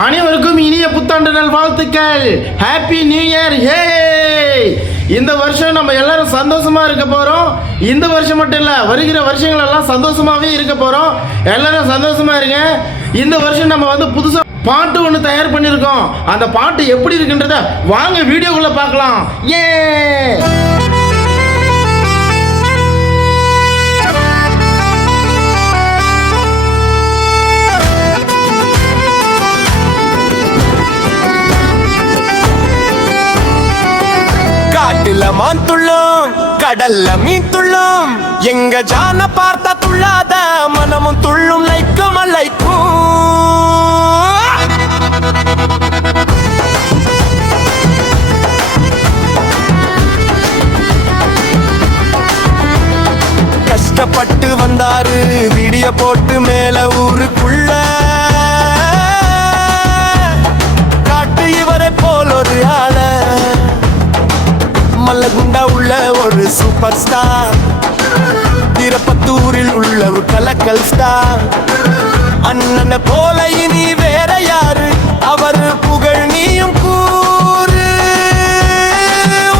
அனைவருக்கும் இனிய புத்தாண்டு நல் வாழ்த்துக்கள் ஹாப்பி நியூ இயர் ஹே இந்த வருஷம் நம்ம எல்லாரும் சந்தோஷமா இருக்க போறோம். இந்த வருஷம் மட்டும் இல்ல வருகிற வருஷங்கள் எல்லாம் சந்தோஷமாவே இருக்க போறோம். எல்லாரும் சந்தோஷமா இருங்க. இந்த வருஷம் நம்ம வந்து புதுசா பாட்டு ஒன்று தயார் பண்ணியிருக்கோம். அந்த பாட்டு எப்படி இருக்குன்றத வாங்க வீடியோக்குள்ள பார்க்கலாம். ஏ கடல்ல மாந்துள்ளோம் கடல்ல மீன் துள்ளும். எங்க ஜான பார்த்தா துள்ளாத மனமும் துள்ளும் லைக்கும் லைக்கும் கஷ்டப்பட்டு வந்தாரு விடிய போட்டு மேல ஊருக்குள்ள. காட்டு இவரை போல் ஒரு ஆள். சூப்பர் ஸ்டார் திருப்பத்தூரில் உள்ள ஒரு கலக்கல் ஸ்டார் அண்ணனை போல இனி வேற யாரு? அவர் புகழ் நீயும் கூறு.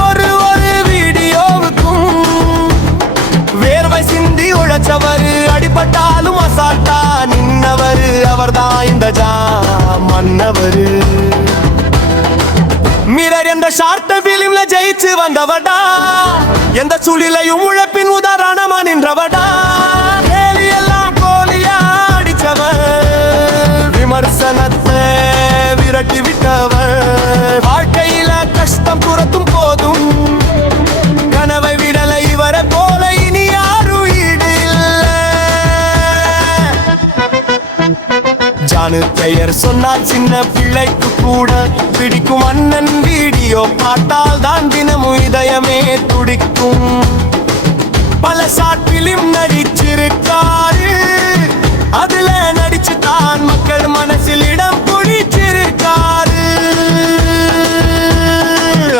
ஒரு ஒரு வீடியோவுக்கும் வேர்வை சிந்தி உழைச்சவரு அடிபட்டாலும் அசால்ட்டா நின்னவரு. அவர்தான் இந்த ஜா மன்னவரு மிரர் என்ற ஷார்ட் பிலிம்ல ஜெயிச்சு வந்தவடா. எந்த சுழிலையும் உழைப்பின் உதாரணமா நின்றவடா. கேலி எல்லாம் கோலியா அடிச்சவன் விமர்சனத்தை விரட்டி நானு பெயர் சொன்னால் சின்ன பிள்ளைக்கு கூட பிடிக்கும் அண்ணன் வீடியோ பார்த்தால் தான் தினமும் இதயமே துடிக்கும். பல சாட்டிலும் நடிச்சிருக்காரு அதுல நடிச்சு தான் மக்கள் மனசில் இடம் பிடிச்சிருக்காரு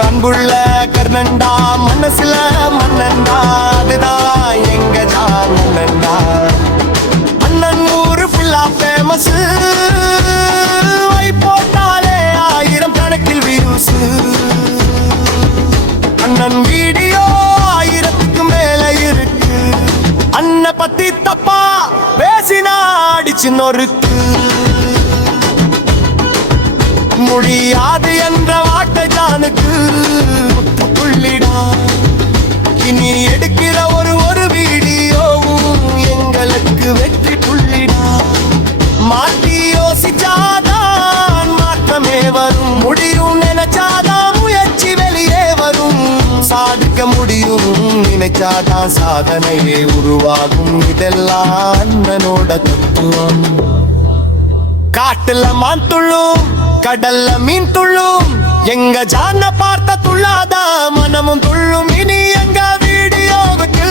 அன்புள்ள கர்ணண்டா மனசுல மன்னன்டா. பத்தி தப்பா பேசினா அடிச்சு நொறுக்கு. முடியாது என்ற வார்த்தை ஜானுக்கு. நினைச்சாதான் சாதனையே உருவாகும். இதெல்லாம் அண்ணனோட தத்துவம். காட்டுல மான் துள்ளும் கடல்ல மீன் துள்ளும். எங்க ஜான பார்த்த துள்ளாதான் மனமும் துள்ளும். இனி எங்க வீடியோவுக்கு?